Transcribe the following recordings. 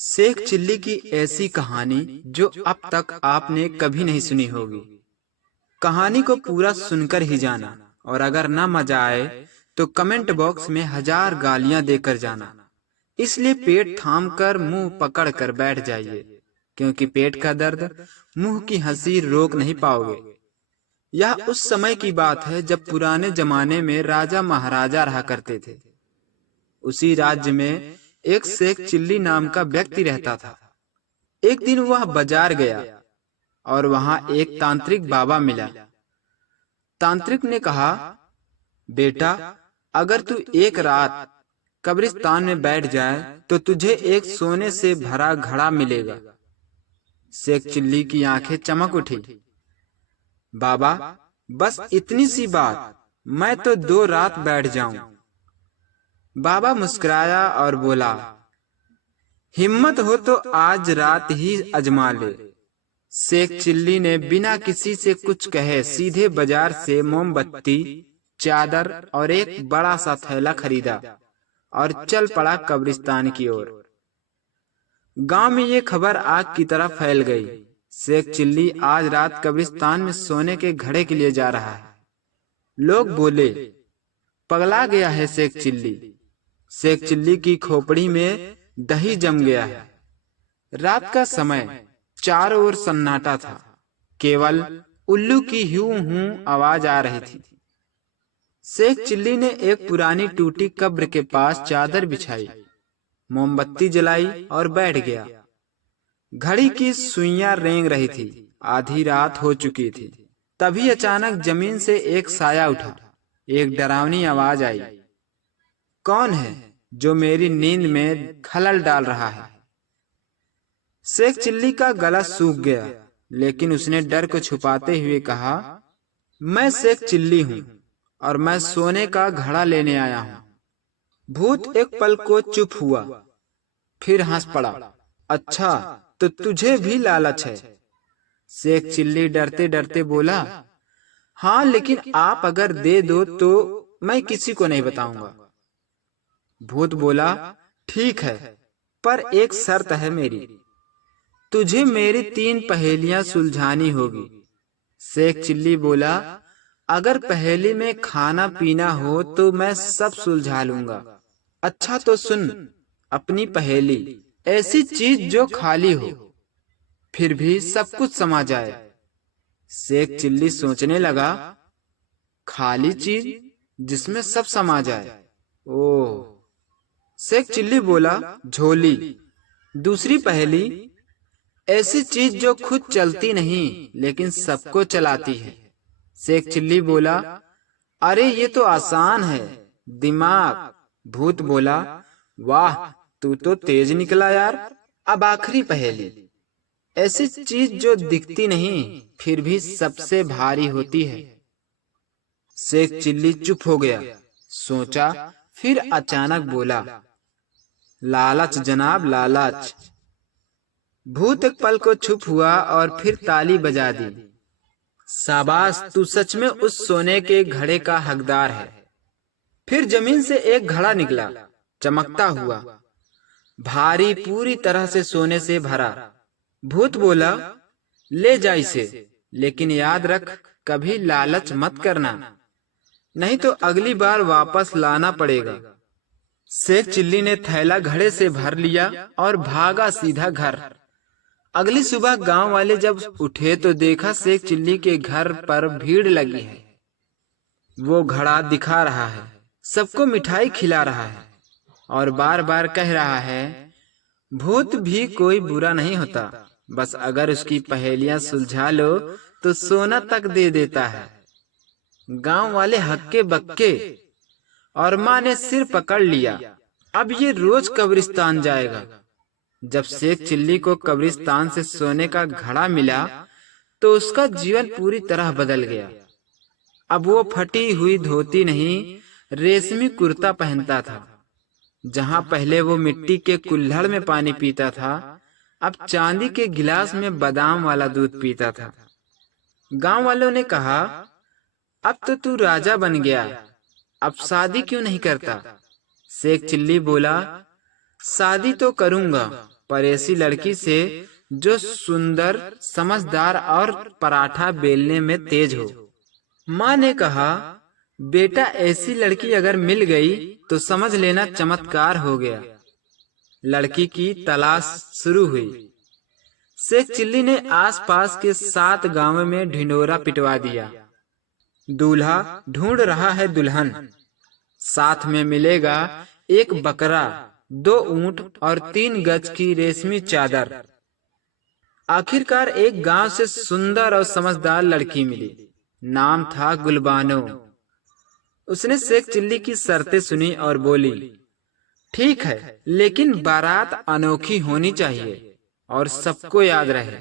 Sheikh chilli की ऐसी कहानी जो अब तक आपने कभी नहीं सुनी होगी। कहानी को पूरा सुनकर ही जाना, और अगर ना मजा आए तो कमेंट बॉक्स में 1000 गालियां देकर जाना। इसलिए पेट थाम कर मुंह पकड़ कर बैठ जाइए, क्योंकि पेट का दर्द मुंह की हंसी रोक नहीं पाओगे। यह उस समय की बात है जब पुराने जमाने में राजा महाराजा रहा करते थे। उसी राज्य में एक शेख चिल्ली नाम का व्यक्ति रहता था। एक दिन वह बाजार गया और वहां एक तांत्रिक बाबा मिला। तांत्रिक ने कहा, बेटा, अगर तू एक रात कब्रिस्तान में बैठ जाए तो तुझे एक सोने से भरा घड़ा मिलेगा। शेख चिल्ली की आंखें चमक उठी। बाबा, बस इतनी सी बात, मैं तो 2 रात बैठ जाऊं। बाबा मुस्कुराया और बोला, हिम्मत हो तो आज रात ही अजमा ले। शेख चिल्ली ने बिना किसी से कुछ कहे सीधे बाजार से मोमबत्ती, चादर और एक बड़ा सा थैला खरीदा और चल पड़ा कब्रिस्तान की ओर। गांव में ये खबर आग की तरह फैल गई। शेख चिल्ली आज रात कब्रिस्तान में सोने के घड़े के लिए जा रहा है। लोग बोले, पगला गया है शेख चिल्ली। शेख चिल्ली की खोपड़ी में दही जम गया है। रात का समय, चारों ओर सन्नाटा था। केवल उल्लू की ह्यू हूं आवाज आ रही थी। शेख चिल्ली ने एक पुरानी टूटी कब्र के पास चादर बिछाई, मोमबत्ती जलाई और बैठ गया। घड़ी की सुइयां रेंग रही थी। आधी रात हो चुकी थी। तभी अचानक जमीन से एक साया उठा। एक डरावनी आवाज आई, कौन है जो मेरी नींद में खलल डाल रहा है? शेख चिल्ली का गला सूख गया, लेकिन उसने डर को छुपाते हुए कहा, मैं शेख चिल्ली हूँ और मैं सोने का घड़ा लेने आया हूँ। भूत एक पल को चुप हुआ, फिर हंस पड़ा। अच्छा, तो तुझे भी लालच है? शेख चिल्ली डरते डरते बोला, हाँ, लेकिन आप अगर दे दो तो मैं किसी को नहीं बताऊंगा। भूत बोला, ठीक है, पर एक शर्त है मेरी। तुझे मेरी 3 पहेलियां सुलझानी होगी। शेख चिल्ली बोला, अगर पहेली में खाना पीना हो तो मैं सब सुलझा लूंगा। अच्छा तो सुन अपनी पहेली। ऐसी चीज जो खाली हो फिर भी सब कुछ समा जाए। शेख चिल्ली सोचने लगा, खाली चीज जिसमें सब समा जाए। ओह। शेख चिल्ली बोला, झोली। दूसरी पहेली, ऐसी चीज जो खुद चलती नहीं लेकिन सबको चलाती है। शेख चिल्ली बोला, अरे ये तो आसान है, दिमाग। भूत बोला, वाह, तू तो तेज निकला यार। अब आखिरी पहेली, ऐसी चीज जो दिखती नहीं फिर भी सबसे भारी होती है। शेख चिल्ली चुप हो गया, सोचा, फिर अचानक बोला, लालच जनाब, लालच। भूत एक पल को चुप हुआ और फिर ताली बजा दी। शाबाश, तू सच में उस सोने के घड़े का हकदार है। फिर जमीन से एक घड़ा निकला, चमकता हुआ, भारी, पूरी तरह से सोने से भरा। भूत बोला, ले जा इसे, लेकिन याद रख, कभी लालच मत करना, नहीं तो अगली बार वापस लाना पड़ेगा। शेख चिल्ली ने थैला घड़े से भर लिया और भागा सीधा घर। अगली सुबह गांव वाले जब उठे तो देखा शेख चिल्ली के घर पर भीड़ लगी है। वो घड़ा दिखा रहा है, सबको मिठाई खिला रहा है और बार बार कह रहा है, भूत भी कोई बुरा नहीं होता, बस अगर उसकी पहेलियां सुलझा लो तो सोना तक दे देता है। गांव वाले हक्के बक्के और माँ ने सिर पकड़ लिया। अब ये रोज कब्रिस्तान जाएगा। जब शेख चिल्ली को कब्रिस्तान से सोने का घड़ा मिला तो उसका जीवन पूरी तरह बदल गया। अब वो फटी हुई धोती नहीं, रेशमी कुर्ता पहनता था। जहां पहले वो मिट्टी के कुल्हड़ में पानी पीता था, अब चांदी के गिलास में बादाम वाला दूध पीता था। गांव वालों ने कहा, अब तो तू राजा बन गया, अब शादी क्यों नहीं करता? शेख चिल्ली बोला, शादी तो करूंगा, पर ऐसी लड़की से जो सुंदर, समझदार और पराठा बेलने में तेज हो। माँ ने कहा, बेटा ऐसी लड़की अगर मिल गई तो समझ लेना चमत्कार हो गया। लड़की की तलाश शुरू हुई। शेख चिल्ली ने आसपास के 7 गांवों में ढिंढोरा पिटवा दिया। दूल्हा ढूंढ रहा है दुल्हन, साथ में मिलेगा एक बकरा, 2 ऊंट और 3 गज की रेशमी चादर। आखिरकार एक गांव से सुंदर और समझदार लड़की मिली। नाम था गुलबानो। उसने शेख चिल्ली की शर्तें सुनी और बोली, ठीक है, लेकिन बारात अनोखी होनी चाहिए और सबको याद रहे।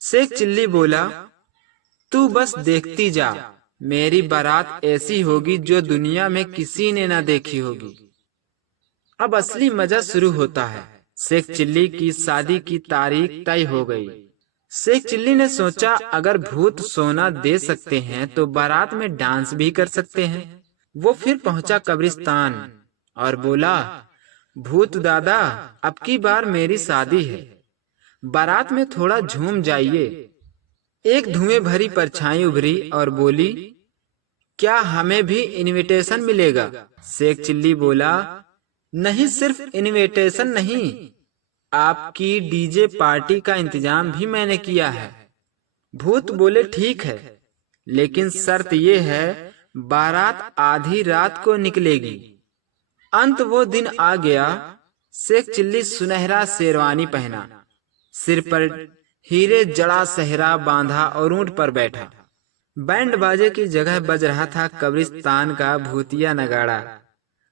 शेख चिल्ली बोला, तू बस देखती जा, मेरी बारात ऐसी होगी जो दुनिया में किसी ने ना देखी होगी। अब असली मजा शुरू होता है। शेख चिल्ली की शादी की तारीख तय हो गई। शेख चिल्ली ने सोचा, अगर भूत सोना दे सकते हैं तो बारात में डांस भी कर सकते हैं। वो फिर पहुंचा कब्रिस्तान और बोला, भूत दादा, अब की बार मेरी शादी है, बारात में थोड़ा झूम जाइए। एक धुएं भरी परछाई उभरी और बोली, क्या हमें भी इनविटेशन मिलेगा? शेख चिल्ली बोला, नहीं, सिर्फ इनविटेशन नहीं, आपकी डीजे पार्टी का इंतजाम भी मैंने किया है। भूत बोले, ठीक है, लेकिन शर्त ये है, बारात आधी रात को निकलेगी। अंत वो दिन आ गया। शेख चिल्ली सुनहरा शेरवानी पहना, सिर पर हीरे जड़ा सहरा बांधा और ऊंट पर बैठा। बैंड बाजे की जगह बज रहा था कब्रिस्तान का भूतिया नगाड़ा,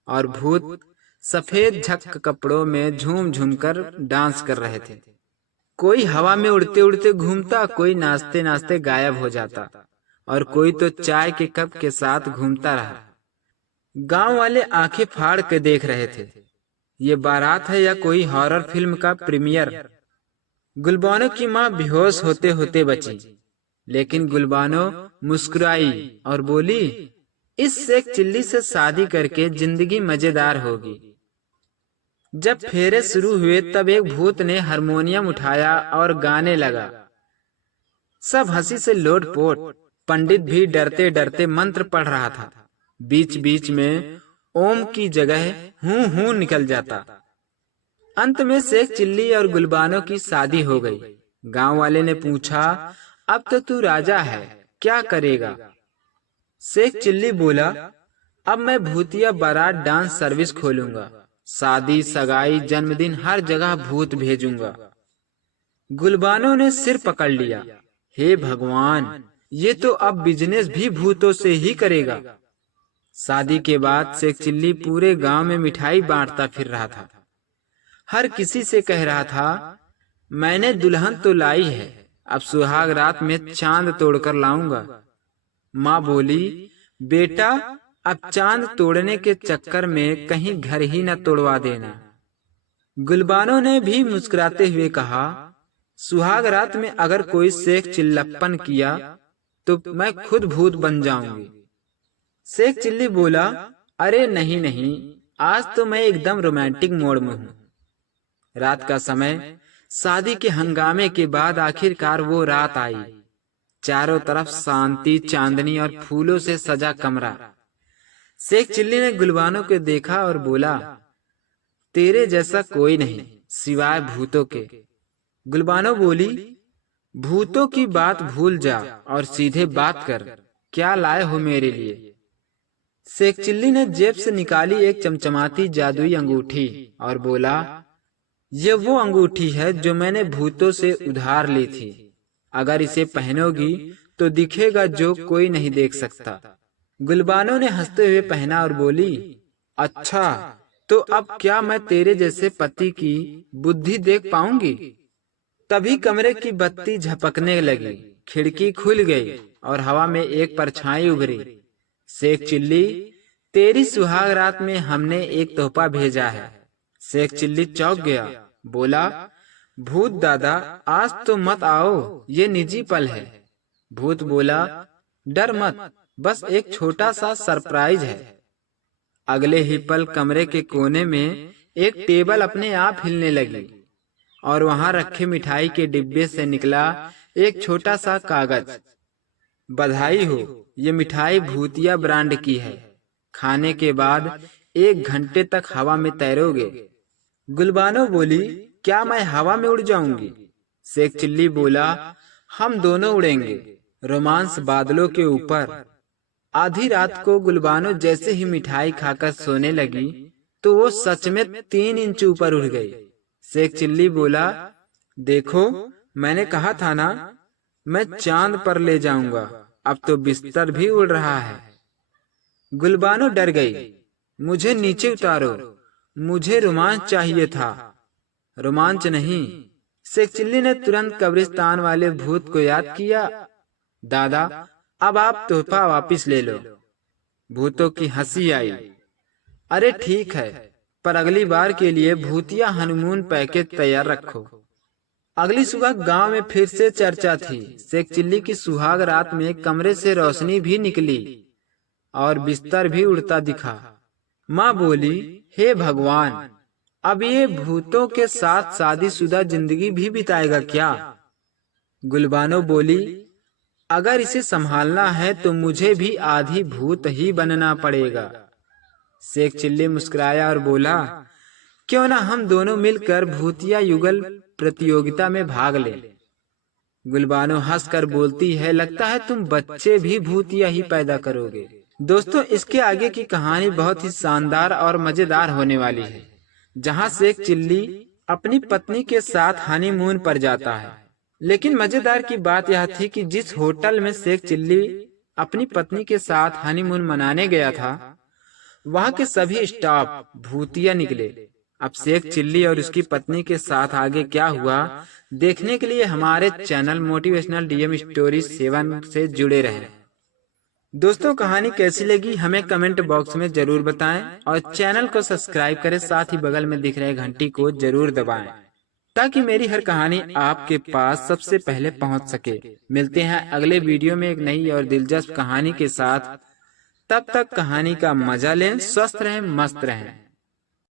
और भूत सफेद झक कपड़ों में झूम झूम कर डांस कर रहे थे। कोई हवा में उड़ते उड़ते घूमता, कोई नाचते नाचते गायब हो जाता, और कोई तो चाय के कप के साथ घूमता रहा। गांव वाले आंखें फाड़ के देख रहे थे, ये बारात है या कोई हॉरर फिल्म का प्रीमियर। गुलबानो की माँ बेहोश होते होते बची, लेकिन गुलबानो मुस्कुराई और बोली, इस शेख चिल्ली से शादी करके जिंदगी मजेदार होगी। जब फेरे शुरू हुए तब एक भूत ने हारमोनियम उठाया और गाने लगा। सब हंसी से लोटपोट। पंडित भी डरते डरते मंत्र पढ़ रहा था। बीच बीच में ओम की जगह हूं हूं निकल जाता। अंत में शेख चिल्ली और गुलबानो की शादी हो गई। गांव वाले ने पूछा, अब तो तू राजा है, क्या करेगा? शेख चिल्ली बोला, अब मैं भूतिया बारात डांस सर्विस खोलूंगा। शादी, सगाई, जन्मदिन, हर जगह भूत भेजूंगा। गुलबानो ने सिर पकड़ लिया, हे भगवान, ये तो अब बिजनेस भी भूतों से ही करेगा। शादी के बाद शेख चिल्ली पूरे गांव में मिठाई बांटता फिर रहा था। हर किसी से कह रहा था, मैंने दुल्हन तो लाई है, अब सुहाग रात में चांद तोड़कर लाऊंगा। माँ बोली, बेटा, अब चांद तोड़ने के चक्कर में कहीं घर ही न तोड़वा देना। गुलबानो ने भी मुस्कुराते हुए कहा, सुहाग रात में अगर कोई शेख चिल्लप्पन किया तो मैं खुद भूत बन जाऊंगी। शेख चिल्ली बोला, अरे नहीं नहीं, आज तो मैं एकदम रोमांटिक मोड में हूँ। रात का समय, शादी के हंगामे के बाद आखिरकार वो रात आई। चारों तरफ शांति, चांदनी और फूलों से सजा कमरा। शेख चिल्ली ने गुलबानो को देखा और बोला, तेरे जैसा कोई नहीं सिवाय भूतों के। गुलबानो बोली, भूतों की बात भूल जा और सीधे बात कर, क्या लाए हो मेरे लिए? शेख चिल्ली ने जेब से निकाली एक चमचमाती जादुई अंगूठी और बोला, ये वो अंगूठी है जो मैंने भूतों से उधार ली थी। अगर इसे पहनोगी तो दिखेगा जो कोई नहीं देख सकता। गुलबानो ने हंसते हुए पहना और बोली, अच्छा, तो अब क्या मैं तेरे जैसे पति की बुद्धि देख पाऊंगी? तभी कमरे की बत्ती झपकने लगी, खिड़की खुल गई और हवा में एक परछाई उभरी। शेख चिल्ली, तेरी सुहाग रात में हमने एक तोहफा भेजा है। शेख चिल्ली चौंक गया, बोला, भूत दादा, आज तो मत आओ, ये निजी पल है। भूत बोला, डर मत, बस एक छोटा सा सरप्राइज है। अगले ही पल कमरे के कोने में एक टेबल अपने आप हिलने लगी। और वहां रखे मिठाई के डिब्बे से निकला एक छोटा सा कागज। बधाई हो, ये मिठाई भूतिया ब्रांड की है। खाने के बाद 1 घंटे तक हवा में तैरोगे। गुलबानो बोली, क्या मैं हवा में उड़ जाऊंगी? शेख चिल्ली बोला, हम दोनों उड़ेंगे, रोमांस बादलों के ऊपर। आधी रात को गुलबानो जैसे ही मिठाई खाकर सोने लगी तो वो सच में 3 इंच ऊपर उड़ गई। शेख चिल्ली बोला, देखो मैंने कहा था ना, मैं चांद पर ले जाऊंगा। अब तो बिस्तर भी उड़ रहा है। गुलबानो डर गई। मुझे नीचे उतारो, मुझे रोमांच चाहिए था। रोमांच नहीं। शेख चिल्ली ने तुरंत कब्रिस्तान वाले भूत को याद किया। दादा, अब आप तोहफा वापस ले लो। भूतों की हंसी आई। अरे ठीक है, पर अगली बार के लिए भूतिया हनीमून पैकेज तैयार रखो। अगली सुबह गांव में फिर से चर्चा थी। शेख चिल्ली की सुहाग रात में कमरे से रोशनी भी निकली और बिस्तर भी उड़ता दिखा। माँ बोली, हे भगवान, अब ये भूतों के साथ शादीशुदा जिंदगी भी बिताएगा क्या? गुलबानो बोली, अगर इसे संभालना है तो मुझे भी आधी भूत ही बनना पड़ेगा। शेख चिल्ली मुस्कुराया और बोला, क्यों ना हम दोनों मिलकर भूतिया युगल प्रतियोगिता में भाग लें। गुलबानो हंसकर बोलती है, लगता है तुम बच्चे भी भूतिया ही पैदा करोगे। दोस्तों, इसके आगे की कहानी बहुत ही शानदार और मजेदार होने वाली है, जहां शेख चिल्ली अपनी पत्नी के साथ हनीमून पर जाता है। लेकिन मजेदार की बात यह थी कि जिस होटल में शेख चिल्ली अपनी पत्नी के साथ हनीमून मनाने गया था, वहां के सभी स्टाफ भूतिया निकले। अब शेख चिल्ली और उसकी पत्नी के साथ आगे क्या हुआ, देखने के लिए हमारे चैनल मोटिवेशनल डीएम स्टोरी 7 से जुड़े रहें। दोस्तों, कहानी कैसी लगी हमें कमेंट बॉक्स में जरूर बताएं और चैनल को सब्सक्राइब करें। साथ ही बगल में दिख रहे घंटी को जरूर दबाएं ताकि मेरी हर कहानी आपके पास सबसे पहले पहुंच सके। मिलते हैं अगले वीडियो में एक नई और दिलचस्प कहानी के साथ। तब तक कहानी का मजा लें, स्वस्थ रहें, मस्त रहें।